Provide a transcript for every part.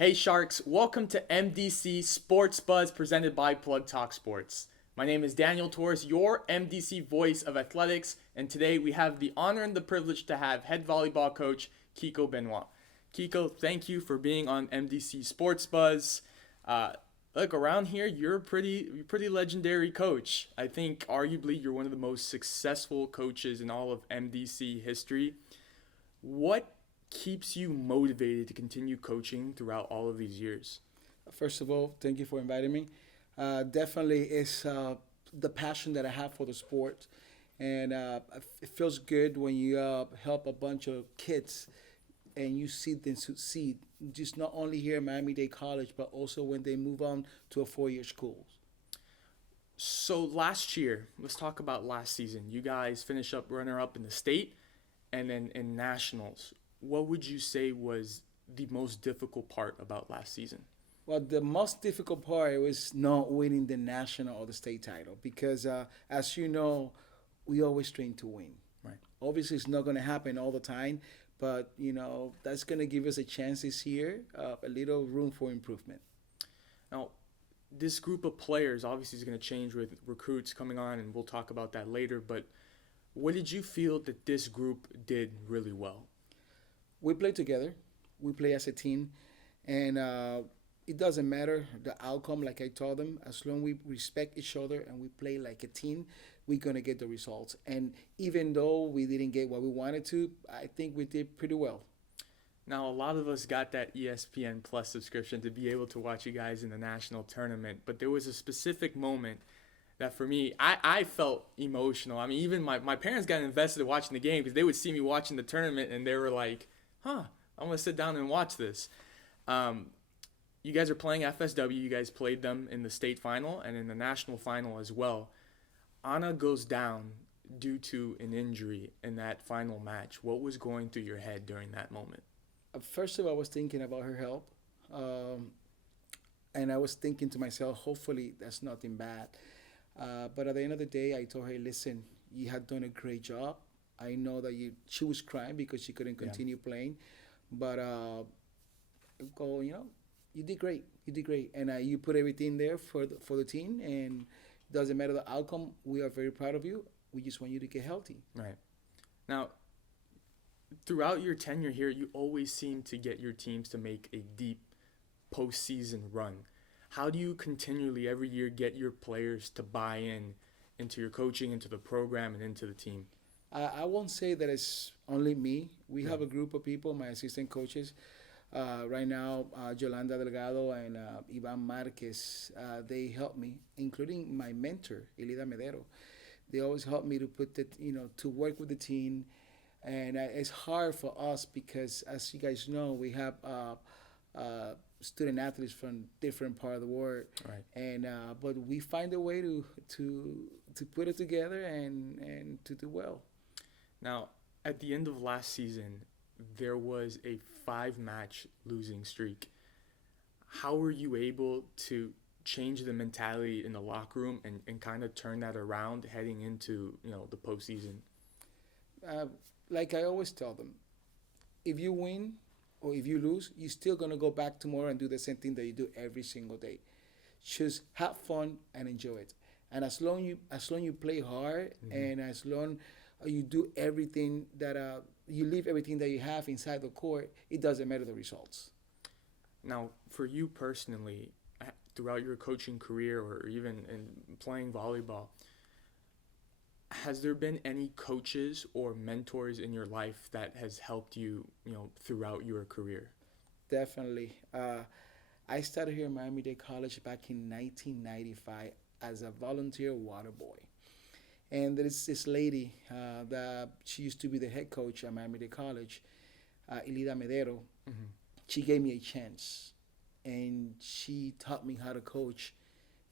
Hey Sharks, welcome to MDC Sports Buzz presented by Plug Talk Sports. My name is Daniel Torres, your MDC voice of athletics, and today we have the honor and the privilege to have head volleyball coach Kiko Benoit. Kiko, thank you for being on MDC Sports Buzz. Look, around here, you're a pretty legendary coach. I think arguably you're one of the most successful coaches in all of MDC history. What keeps you motivated to continue coaching throughout all of these years? First of all, thank you for inviting me. Definitely, it's the passion that I have for the sport, and it feels good when you help a bunch of kids and you see them succeed, just not only here at Miami-Dade College, but also when they move on to a four-year school. So last year, let's talk about last season. You guys finished up runner up in the state and then in nationals. What would you say was the most difficult part about last season? Well, the most difficult part was not winning the national or the state title because, as you know, we always train to win. Right. Obviously, it's not going to happen all the time, but that's going to give us a chance this year, a little room for improvement. Now, this group of players obviously is going to change with recruits coming on, and we'll talk about that later. But what did you feel that this group did really well? We play together, we play as a team, and it doesn't matter the outcome. Like I told them, as long as we respect each other and we play like a team, we're gonna get the results. And even though we didn't get what we wanted to, I think we did pretty well. Now, a lot of us got that ESPN Plus subscription to be able to watch you guys in the national tournament, but there was a specific moment that for me, I felt emotional. I mean, even my parents got invested in watching the game because they would see me watching the tournament and they were like, huh, I'm going to sit down and watch this. You guys are playing FSW. You guys played them in the state final and in the national final as well. Anna goes down due to an injury in that final match. What was going through your head during that moment? First of all, I was thinking about her health, um, and I was thinking to myself, hopefully that's nothing bad. But at the end of the day, I told her, listen, you had done a great job. I know that she was crying because she couldn't Yeah. continue playing, but go, you did great. You did great, and you put everything there for the team. And doesn't matter the outcome. We are very proud of you. We just want you to get healthy. Right. Now, throughout your tenure here, you always seem to get your teams to make a deep postseason run. How do you continually every year get your players to buy in into your coaching, into the program, and into the team? I won't say that it's only me. We Yeah. have a group of people, my assistant coaches. Right now, Yolanda Delgado and Ivan Marquez, they help me, including my mentor, Elida Medero. They always help me to put to work with the team. And it's hard for us because, as you guys know, we have student athletes from different part of the world, Right. and but we find a way to put it together and to do well. Now, at the end of last season, there was a 5 match losing streak. How were you able to change the mentality in the locker room and kind of turn that around heading into, the postseason? Uh, like I always tell them, if you win or if you lose, you're still gonna go back tomorrow and do the same thing that you do every single day. Just have fun and enjoy it. And as long you play hard Hmm. and as long you do everything that you leave everything that you have inside the court, it doesn't matter the results. Now, for you personally, throughout your coaching career or even in playing volleyball, has there been any coaches or mentors in your life that has helped you, throughout your career? Definitely. I started here at Miami-Dade College back in 1995 as a volunteer water boy. And there is this lady that she used to be the head coach at Miami-Dade College, Elida Medero. Hmm. She gave me a chance, and she taught me how to coach.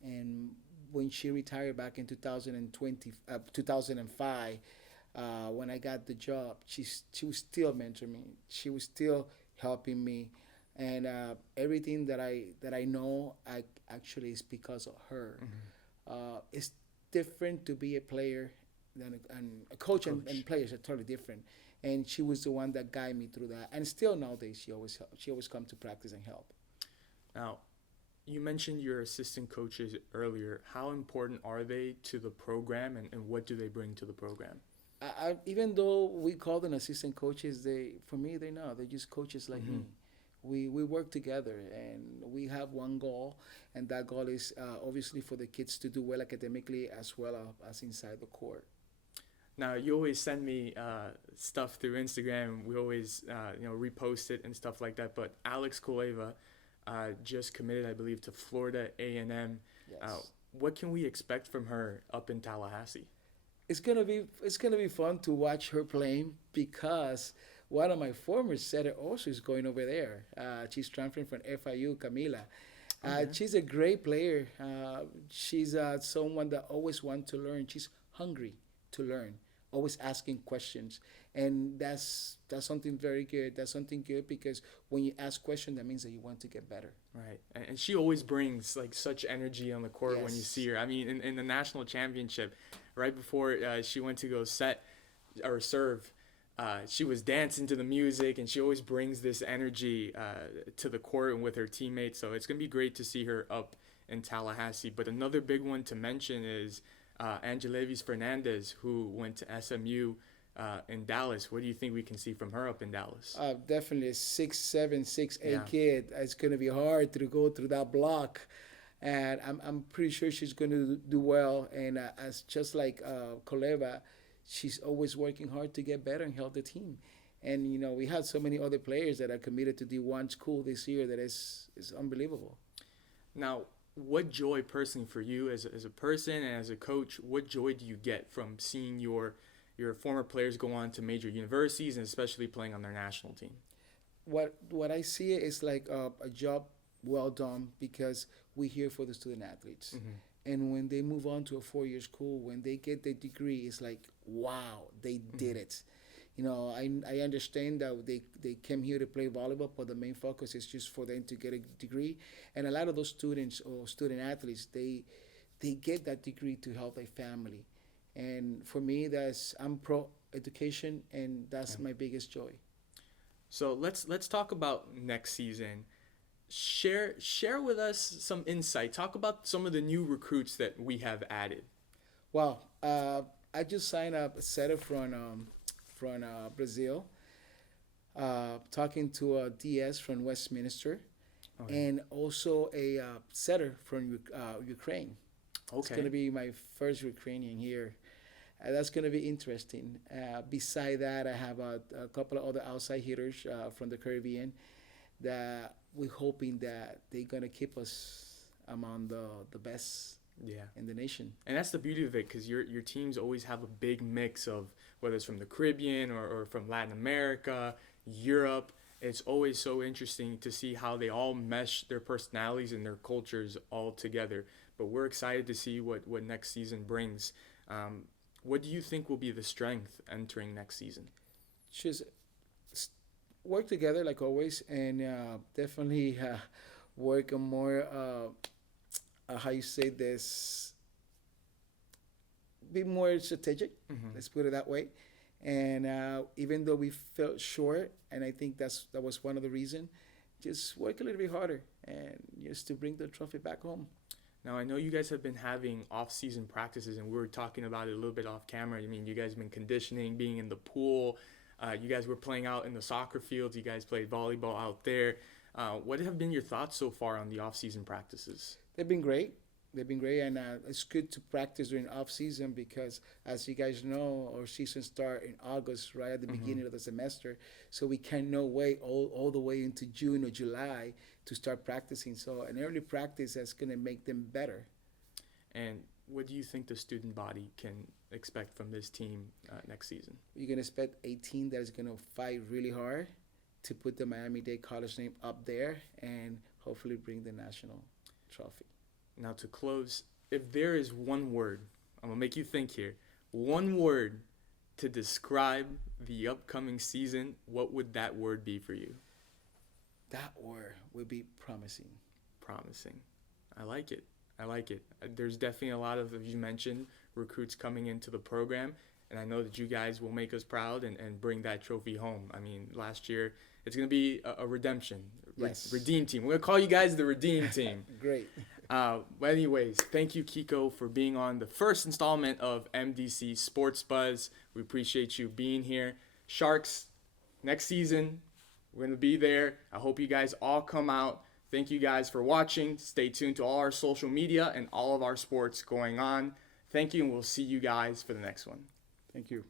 And when she retired back in 2005, when I got the job, she was still mentoring me. She was still helping me, and everything that I know, I actually is because of her. Hmm. It's different to be a player than and a coach, and Coach. players are totally different. And she was the one that guided me through that. And still nowadays, she always come to practice and help. Now, you mentioned your assistant coaches earlier. How important are they to the program, and what do they bring to the program? Even though we call them assistant coaches, for me they're not. They're just coaches like me. We work together and we have one goal, and that goal is obviously for the kids to do well academically as well as inside the court. Now, you always send me stuff through Instagram. We always, repost it and stuff like that. But Alex Kuleva just committed, I believe, to Florida A&M. Yes. What can we expect from her up in Tallahassee? It's gonna be fun to watch her playing because one of my former setter also is going over there. She's transferring from FIU, Camila. Okay. She's a great player. She's someone that always wants to learn. She's hungry to learn, always asking questions, and that's something very good. That's something good because when you ask questions, that means that you want to get better. Right. And she always brings like such energy on the court when you Yes. see her. I mean, in the national championship, right before she went to go set or serve, she was dancing to the music, and she always brings this energy to the court and with her teammates. So it's going to be great to see her up in Tallahassee. But another big one to mention is Angelevis Fernandez, who went to SMU in Dallas. What do you think we can see from her up in Dallas? Definitely a 6'7", 6'8" Yeah. kid. It's going to be hard to go through that block, and I'm pretty sure she's going to do well. And as just like Koleva, she's always working hard to get better and help the team. And we had so many other players that are committed to D1 school this year that is unbelievable. Now, what joy personally for you as a person and as a coach, what joy do you get from seeing your former players go on to major universities and especially playing on their national team? What I see is like a job well done because we're here for the student athletes. And when they move on to a 4-year school, when they get their degree, it's like, wow, they did it. I understand that they came here to play volleyball, but the main focus is just for them to get a degree. And a lot of those students or student athletes, they get that degree to help their family. And for me, I'm pro education, and that's my biggest joy. So let's talk about next season. Share with us some insight. Talk about some of the new recruits that we have added. Wow, I just signed up a setter from Brazil, talking to a DS from Westminster, Okay. and also a setter from Ukraine. It's going to be my first Ukrainian here. That's going to be interesting. Beside that, I have a couple of other outside hitters from the Caribbean that we're hoping that they're going to keep us among the best Yeah. in the nation. And that's the beauty of it, because your teams always have a big mix of whether it's from the Caribbean or from Latin America, Europe. It's always so interesting to see how they all mesh their personalities and their cultures all together. But we're excited to see what next season brings. What do you think will be the strength entering next season? Just work together like always, and definitely work on more. How you say this? Be more strategic. Let's put it that way. And even though we felt short, and I think that was one of the reasons, just work a little bit harder and just to bring the trophy back home. Now, I know you guys have been having off-season practices, and we were talking about it a little bit off camera. I mean, you guys have been conditioning, being in the pool. You guys were playing out in the soccer fields. You guys played volleyball out there. What have been your thoughts so far on the off-season practices? They've been great. They've been great, and it's good to practice during off season because, as you guys know, our season start in August, right at the beginning of the semester. So we cannot wait all the way into June or July to start practicing. So an early practice is going to make them better. And what do you think the student body can expect from this team next season? You're going to expect a team that is going to fight really hard to put the Miami-Dade College name up there and hopefully bring the national trophy. Now, to close, if there is one word, I'm going to make you think here, one word to describe the upcoming season, what would that word be for you? That word would be promising. Promising. I like it. There's definitely a lot of, as you mentioned, recruits coming into the program. and I know that you guys will make us proud and bring that trophy home. I mean, last year, it's going to be a redemption, Yes. redeem team. We're going to call you guys the redeem team. Great. But anyways, thank you, Kiko, for being on the first installment of MDC Sports Buzz. We appreciate you being here. Sharks, next season, we're going to be there. I hope you guys all come out. Thank you guys for watching. Stay tuned to all our social media and all of our sports going on. Thank you, and we'll see you guys for the next one. Thank you.